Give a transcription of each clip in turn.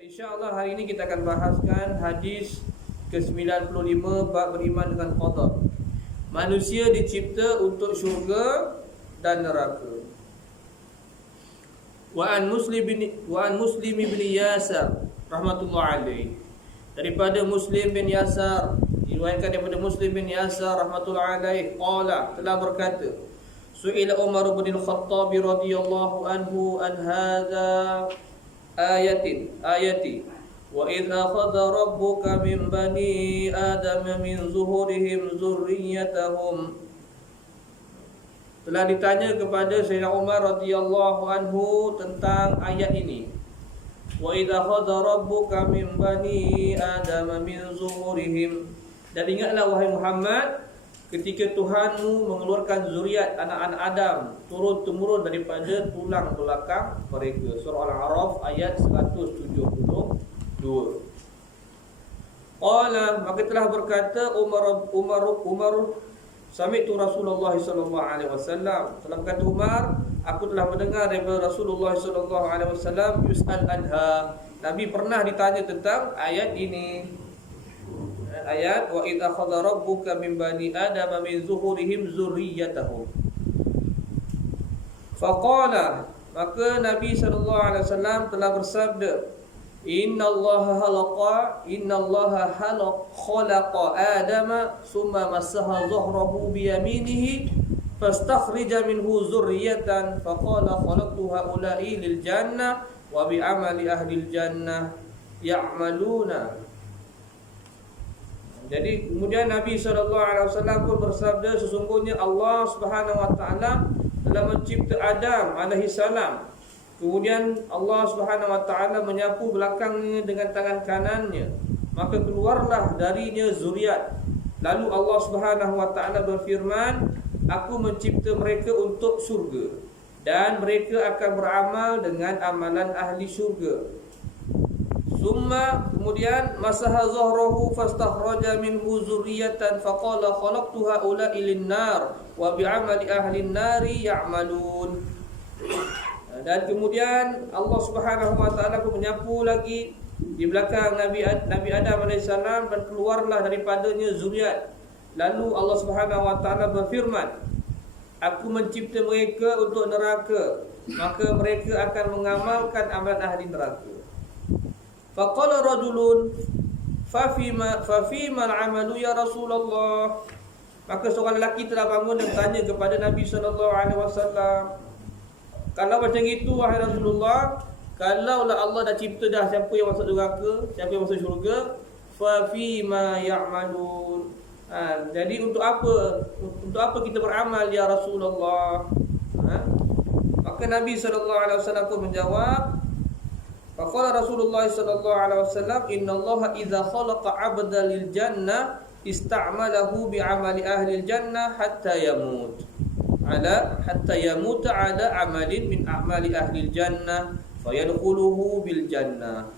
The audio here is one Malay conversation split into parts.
InsyaAllah hari ini kita akan bahaskan hadis ke-95 bab beriman dengan qadar. Manusia dicipta untuk syurga dan neraka. Wa an Muslim bin Yasar rahmatullah alaih. Daripada Muslim bin Yasar, diriwayatkan daripada Muslim bin Yasar rahmatullah alaih, qala, telah berkata, Su'ila Umar bin Al-Khattab radhiyallahu anhu an hadza ayati wa idh akhadha rabbuka min bani adama min zuhurihim zurriyyatahum. Telah ditanya kepada Sayyidina Umar radhiyallahu anhu tentang ayat ini. Wa idh akhadha rabbuka min bani adama min zuhurihim. Dan ingatlah wahai Muhammad, ketika Tuhanmu mengeluarkan zuriat anak-anak Adam turun-temurun daripada tulang belakang mereka. Surah Al-A'raf ayat 172. Qala, maka telah berkata Umar sami'tu Rasulullah sallallahu alaihi wasallam. Telah berkata Umar, aku telah mendengar daripada Rasulullah sallallahu alaihi wasallam yus'al anha. Nabi pernah ditanya tentang ayat ini. Ayat wa idh akhadha rabbuka min bani adama min zuhurihim zurriyyatahum. Faqala, maka Nabi sallallahu alaihi wasallam telah bersabda, Innallaha khalaqa Adama summa massaha zuhrahu bi yaminihi fastakhrija minhu zurriyatan faqala khalaqtu haula'i lil jannah wa bi amali ahli al jannah ya'maluna. Jadi kemudian Nabi SAW pun bersabda, sesungguhnya Allah Subhanahu Wa Taala telah mencipta Adam alaihi salam. Kemudian Allah Subhanahu Wa Taala menyapu belakangnya dengan tangan kanannya, maka keluarlah darinya zuriat. Lalu Allah Subhanahu Wa Taala berfirman, aku mencipta mereka untuk surga dan mereka akan beramal dengan amalan ahli surga. Summa, kemudian masaha zahrahu fastakhraja minhu zurriyatan faqala khalaqtu haula'i lin-nar wa bi'amali ahli an-nari ya'malun. Dan kemudian Allah Subhanahu wa taala pun menyapu lagi di belakang Nabi Adam alaihi salam dan keluarlah daripadanya zuriat. Lalu Allah Subhanahu wa taala berfirman, aku mencipta mereka untuk neraka, maka mereka akan mengamalkan amalan ahli neraka. Faqala rajulun fafima al-amalu ya Rasulullah. Maka seorang lelaki telah bangun dan bertanya kepada Nabi sallallahu alaihi wasallam, kalau macam itu wahai Rasulullah, kalaulah Allah dah cipta dah siapa yang masuk neraka, siapa yang masuk syurga, fafima ya'malun. Jadi untuk apa kita beramal ya Rasulullah? Maka Nabi sallallahu alaihi wasallam pun menjawab, faqala Rasulullah sallallahu alaihi wasallam, innallaha idza khalaqa 'abdan lil jannah ista'malahu bi 'amali ahli al jannah hatta yamut ala amalin min a'mali ahli al jannah fayadkhuluhu bil jannah.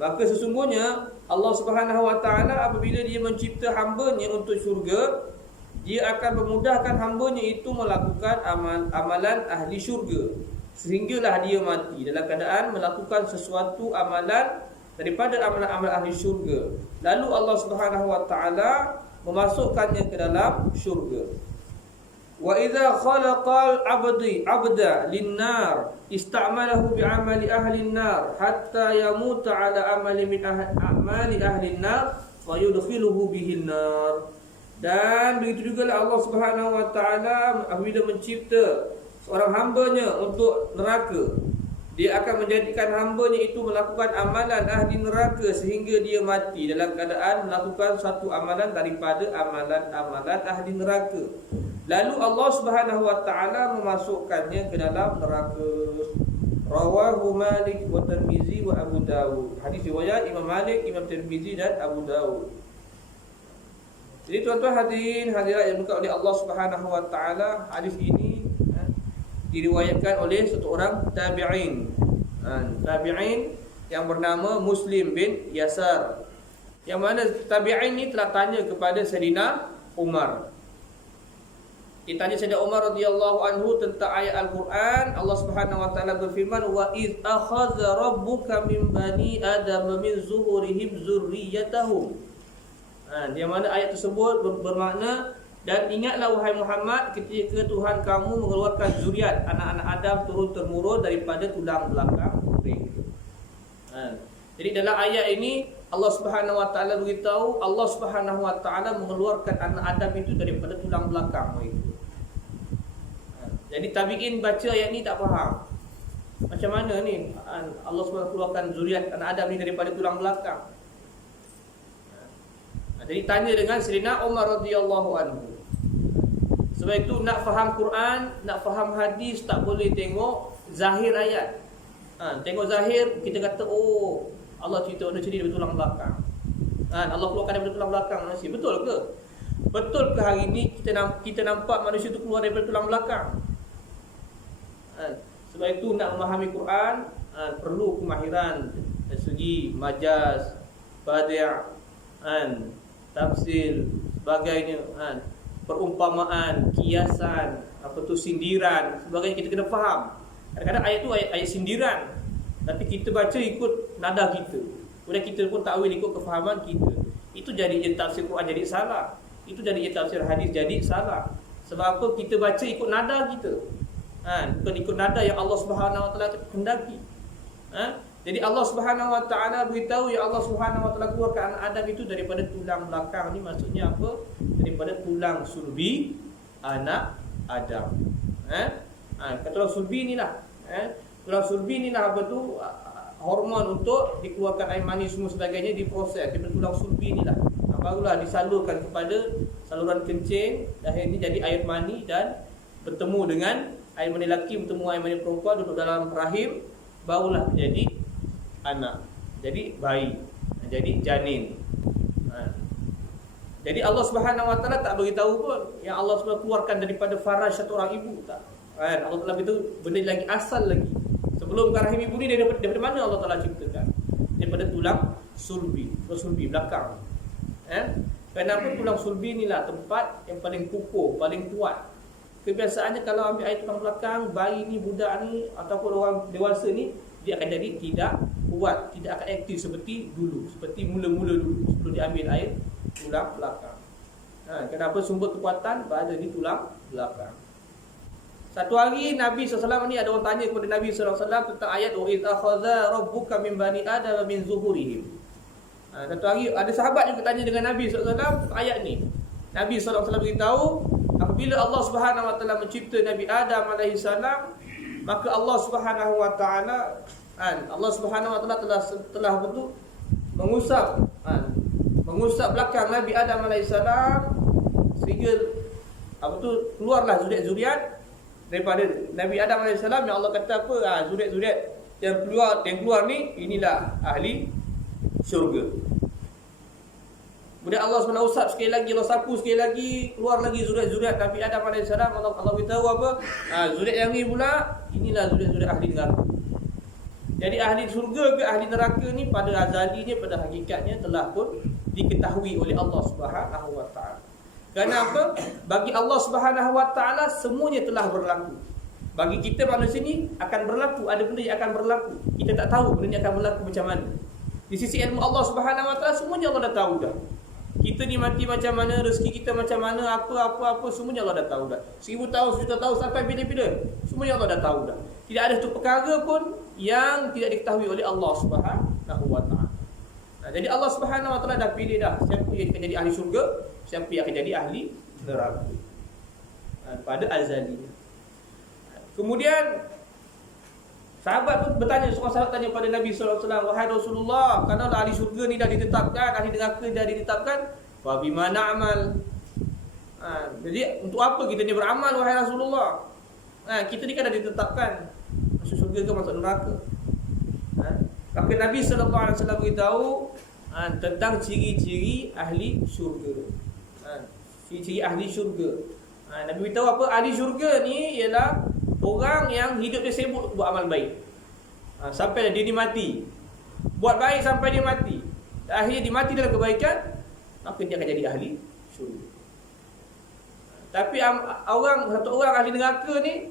Maka sesungguhnya Allah Subhanahu wa taala apabila dia mencipta hamba-Nya untuk syurga, dia akan memudahkan hamba-Nya itu melakukan amalan ahli syurga, sehinggalah dia mati dalam keadaan melakukan sesuatu amalan daripada amalan-amalan ahli syurga. Lalu Allah Subhanahu wa taala memasukkannya ke dalam syurga. Wa idza khalaqal 'abda lin-nar ista'malahu bi'amali ahli an-nar hatta yamuta 'ala amali min a'mali ahli an-nar fayudkhiluhu bihin nar. Dan begitu juga Allah Subhanahu wa taala apabila mencipta seorang hamba-Nya untuk neraka, dia akan menjadikan hamba-Nya itu melakukan amalan ahli neraka sehingga dia mati dalam keadaan melakukan satu amalan daripada amalan-amalan ahli neraka. Lalu Allah Subhanahu wa taala memasukkannya ke dalam neraka. Rawahu Malik wa Tirmizi wa Abu Dawud. Hadis riwayat Imam Malik, Imam Tirmizi dan Abu Dawud. Jadi tuan-tuan hadirin hadirat yang dimuliakan oleh Allah Subhanahu wa taala, hadis ini diriwayatkan oleh satu orang tabi'in. Tabi'in yang bernama Muslim bin Yasar. Yang mana tabi'in ni telah tanya kepada Sayyidina Umar. Ditanya Sayyidina Umar radhiyallahu anhu tentang ayat Al-Quran. Allah Subhanahu wa taala berfirman, "Wa iz akhadha rabbuka min bani Adam min zuhurihim dzurriyyatahum." Di mana ayat tersebut bermakna, dan ingatlah wahai Muhammad ketika Tuhan kamu mengeluarkan zuriat anak-anak Adam turun-temurun daripada tulang belakang mereka. Jadi dalam ayat ini Allah Subhanahu wa taala beritahu Allah Subhanahu wa taala mengeluarkan anak Adam itu daripada tulang belakang mereka. Jadi tabi'in baca ayat ni tak faham. Macam mana ni Allah SWT keluarkan zuriat anak Adam ni daripada tulang belakang? Jadi tanya dengan Sayyidina Umar radhiyallahu anhu. Sebab itu nak faham Quran, nak faham hadis, tak boleh tengok zahir ayat. Tengok zahir, kita kata oh Allah cerita manusia ni daripada tulang belakang. Allah keluarkan daripada tulang belakang manusia. Betul ke? Betul ke hari ni kita nampak manusia tu keluar daripada tulang belakang? Sebab itu nak memahami Quran perlu kemahiran dari segi majaz, badi', tafsir, sebagainya, perumpamaan, kiasan, sindiran, sebagainya kita kena faham. Kadang-kadang ayat tu ayat sindiran, tapi kita baca ikut nada kita. Kemudian kita pun takwil ikut kefahaman kita. Itu jadi tafsir Quran jadi salah. Itu jadi tafsir hadis jadi salah. Sebab apa? Kita baca ikut nada kita. Bukan ikut nada yang Allah Subhanahu wa taala kehendaki. Jadi Allah Subhanahu wa taala beritahu ya Allah Subhanahu wa taala keluarkan anak Adam itu daripada tulang belakang. Ni maksudnya apa? Daripada tulang sulbi anak Adam. Tulang sulbi inilah. Tulang sulbi inilah apa tu? Hormon untuk dikeluarkan air mani semua sebagainya diproses daripada tulang sulbi inilah. Barulah disalurkan kepada saluran kencing, akhirnya jadi air mani dan bertemu dengan air mani lelaki, bertemu air mani perempuan, duduk dalam rahim, barulah menjadi anak, jadi bayi, jadi janin. Jadi Allah Subhanahu wa taala tak beritahu pun yang Allah SWT keluarkan daripada faraj satu orang ibu, tak. Allah Taala beritahu benda lagi asal lagi. Sebelum rahim ibu ni daripada mana Allah Taala ciptakan? Daripada tulang sulbi belakang. Kenapa tulang sulbi inilah tempat yang paling kukuh, paling kuat. Kebiasaannya kalau ambil air tulang belakang, bayi ni, budak ni ataupun orang dewasa ni, dia akan jadi tidak kuat, tidak akan aktif seperti dulu, seperti mula-mula dulu sebelum diambil air tulang belakang. Kenapa? Sumber kekuatan berada di tulang belakang. Satu hari Nabi SAW ni ada orang tanya kepada Nabi SAW tentang ayat wa idh akhadha rabbuka min bani Adam min zuhurihim. Satu hari ada sahabat juga tanya dengan Nabi SAW tentang ayat ni. Nabi SAW beritahu apabila Allah Subhanahu wa taala mencipta Nabi Adam alaihi salam, maka Allah Subhanahu wa taala telah betul mengusap belakang Nabi Adam alaihi salam sehingga keluarlah zuriat daripada Nabi Adam alaihi salam yang Allah kata apa? Zuriat yang keluar ni inilah ahli syurga. Kemudian Allah SWT usap sekali lagi, Allah sapu sekali lagi, keluar lagi zuriat-zuriat Nabi Adam AS. Allah beritahu apa? Zuriat yang ni pula, inilah zuriat-zuriat ahli neraka. Jadi ahli surga ke ahli neraka ni pada azalinya, pada hakikatnya telah pun diketahui oleh Allah SWT. Kenapa? Bagi Allah SWT semuanya telah berlaku. Bagi kita manusia ni akan berlaku, ada benda yang akan berlaku. Kita tak tahu benda ni akan berlaku macam mana. Di sisi ilmu Allah SWT semuanya Allah dah tahu dah. Kita ni mati macam mana, rezeki kita macam mana, apa semuanya Allah dah tahu dah. 1000 tahun, 1,000 tahun sampai bila-bila, semuanya Allah dah tahu dah. Tidak ada satu perkara pun yang tidak diketahui oleh Allah Subhanahu wa taala. Jadi Allah Subhanahu wa taala dah pilih dah siapa yang akan jadi ahli syurga, siapa yang akan jadi ahli neraka. Pada azalinya. Kemudian sahabat pun bertanya, seorang sahabat tanya pada Nabi SAW, wahai Rasulullah, kalau ahli syurga ni dah ditetapkan, ahli neraka dah ditetapkan, wa bima na'mal. Jadi untuk apa kita ni beramal wahai Rasulullah? Kita ni kan dah ditetapkan masuk syurga ke masuk neraka. Maka Nabi SAW beritahu tentang ciri-ciri ahli syurga. Ciri-ciri ahli syurga. Nabi beritahu apa? Ahli syurga ni ialah orang yang hidup dia sibuk buat amal baik, sampai dia mati, buat baik sampai dia mati, akhirnya dia mati dalam kebaikan, maka dia akan jadi ahli syurga. Tapi satu orang ahli neraka ni,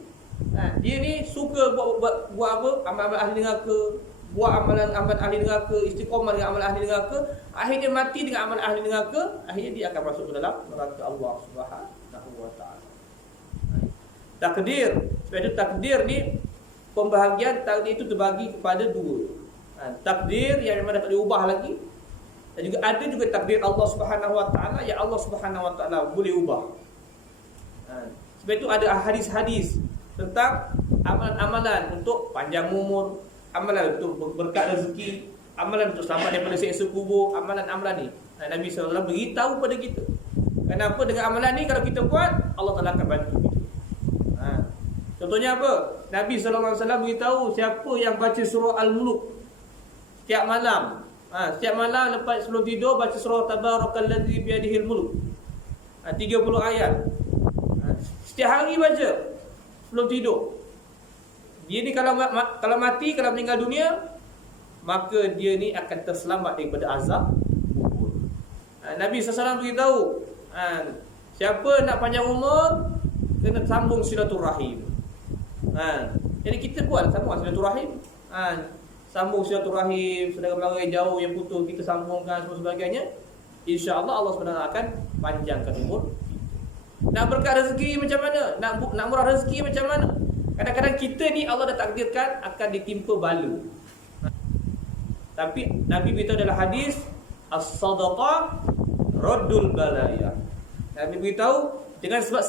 dia ni suka buat apa? Amal-amal ahli neraka, buat amalan ahli neraka, istiqamah dengan amalan ahli neraka, akhirnya mati dengan amalan ahli neraka, akhirnya dia akan masuk ke dalam neraka Allah Subhanahu wa taala. Takdir, sebab itu takdir ni, pembahagian takdir itu terbagi kepada dua. Takdir yang memang tak diubah lagi, dan juga ada juga takdir Allah Subhanahu wa taala yang Allah Subhanahu wa taala boleh ubah. Sebab itu ada hadis-hadis tentang amalan-amalan untuk panjang umur, amalan untuk berkat rezeki, amalan untuk selamat daripada siksa kubur, amalan-amalan ni. Nabi SAW beritahu pada kita. Kenapa dengan amalan ni kalau kita buat, Allah Taala akan bantu kita. Contohnya apa? Nabi SAW beritahu siapa yang baca surah Al-Mulk setiap malam. Setiap malam lepas sebelum tidur baca surah Tabarakalladzi biyadihil mulk. 30 ayat. Setiap hari baca sebelum tidur. Dia ni kalau mati, kalau meninggal dunia, maka dia ni akan terselamat daripada azab kubur. Nabi SAW beritahu, siapa nak panjang umur, kena sambung silaturahim. Jadi kita buat sambung silaturahim. Sambung silaturahim, saudara mara jauh yang putus kita sambungkan semua sebagainya. InsyaAllah Allah SWT akan panjangkan umur. Nak berkat rezeki macam mana? Nak murah rezeki macam mana? Kadang-kadang kita ni Allah dah takdirkan akan ditimpa bala. Tapi Nabi beritahu dalam hadis, as-sadaqah raddul balaya. Nabi beritahu dengan sebab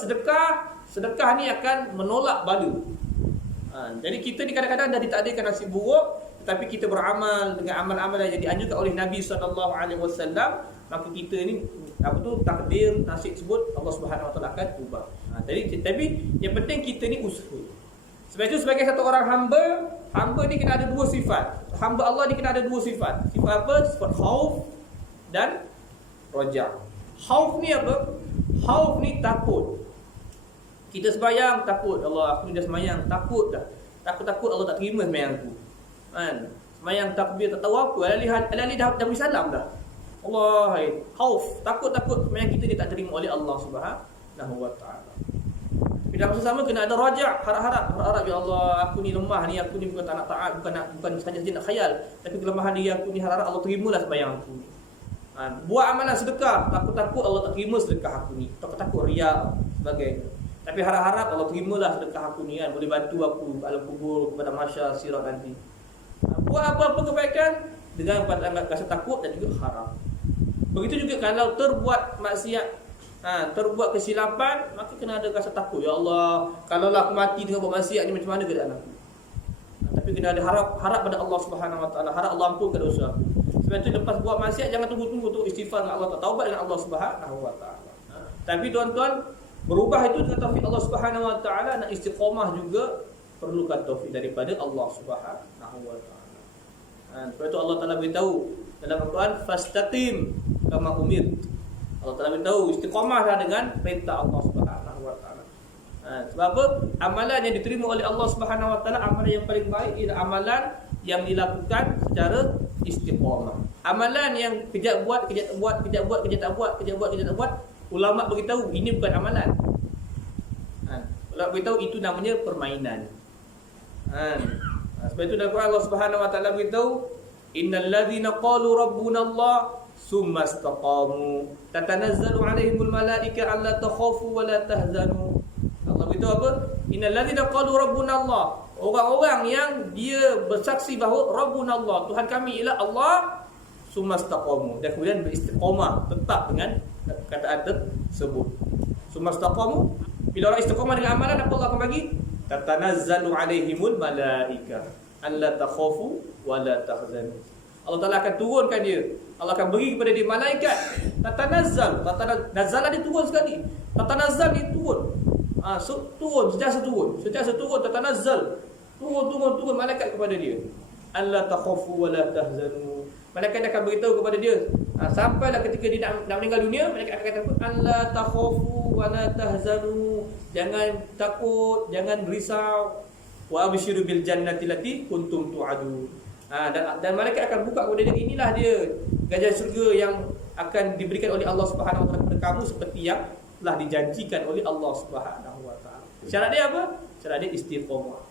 sedekah ni akan menolak bala. Jadi kita ni kadang-kadang dah ditakdirkan nasib buruk, tetapi kita beramal dengan amal-amal yang dianjurkan oleh Nabi SAW, maka kita ni takdir nasib tersebut Allah Subhanahu wa taala akan ubah. Tapi yang penting kita ni usaha. Sebab itu sebagai satu orang hamba ni kena ada dua sifat. Hamba Allah ni kena ada dua sifat. Sifat apa? Sifat khauf dan raja. Khauf ni apa? Khauf ni takut. Kita sembahyang takut, Allah aku ni dah sembahyang, takut dah. Takut Allah tak terima sembahyang aku. Sembahyang takbir tak tahu apa, alali dah beri salam dah. Allah, khauf, takut sembahyang kita dia tak terima oleh Allah Subhanahu wa taala. Tapi dalam masa sama kena ada raja', harap ya Allah, aku ni lemah ni, aku ni bukan tak nak taat, bukan saja nak khayal, tapi kelemahan diri aku ni harap Allah terimalah sembahyang aku. Buat amalan sedekah, takut Allah tak terima sedekah aku ni. Takut riya sebagainya. Tapi harap-harap Allah terimalah sedekah aku ni kan, boleh bantu aku alam kubur kepada mahsyar sirat nanti. Buat apa-apa kebaikan dengan rasa takut dan juga harap. Begitu juga kalau terbuat maksiat, terbuat kesilapan, maka kena ada rasa takut. Ya Allah, kalaulah aku mati dengan buat maksiat ni macam mana keadaan aku? Tapi kena ada harap pada Allah Subhanahu wa taala, harap Allah ampunkan dosa aku. Sebab itu lepas buat maksiat jangan tunggu-tunggu untuk istighfar dengan Allah, taubat dengan Allah Subhanahu wa taala. Tapi tuan-tuan, berubah itu dengan taufik Allah Subhanahu wa taala, nak istiqamah juga perlukan taufik daripada Allah Subhanahu wa taala. Sebab itu Allah Taala beritahu dalam Al-Quran, fastaqim kama umirt. Allah Taala beritahu istiqamahlah dengan perintah Allah Subhanahu wa taala. Sebab apa? Amalan yang diterima oleh Allah Subhanahu wa taala, amalan yang paling baik ialah amalan yang dilakukan secara istiqamah. Amalan yang kejap buat, kejap tak buat, ulama beritahu ini bukan amalan. Ulama beritahu itu namanya permainan. Sebab itu dalam Quran Allah Subhanahu wa taala beritahu, innal ladzina qalu rabbuna Allah summa istaqamu tatanazzalu alaihimul malaika alla takhafu wa la tahzanu. Allah beritahu apa? Innal ladzina qalu rabbuna Allah, orang-orang yang dia bersaksi bahawa rabbuna Allah, Tuhan kami ialah Allah, summa istaqamu, dan kemudian beristiqamah tetap dengan kataan tersebut. Summa istaqamu, bila orang istiqamah dengan amalan, apa Allah akan bagi? Tatanazzalu alaihimul malaika alla takhafu wa la tahzanu. Allah Taala akan turunkan dia. Allah akan beri kepada dia malaikat. Tatanazzal, nazzala dia turun sekali. Tatanazzal dia turun. Turun, sentiasa turun tatanazzal. Turun malaikat kepada dia. Alla takhafu wa la tahzanu. Malaikat akan beritahu kepada dia, sampailah ketika dia nak meninggal dunia, malaikat akan kata, alla takhafu wa la tahzanu. Jangan takut, jangan risau. Wa abshiru bil jannati allati kuntum tu'adun. Dan malaikat akan buka kepada dia, inilah dia ganjaran syurga yang akan diberikan oleh Allah Subhanahu wa taala kepada kamu seperti yang telah dijanjikan oleh Allah Subhanahu wa taala. Syarat dia apa? Syarat dia istiqamah.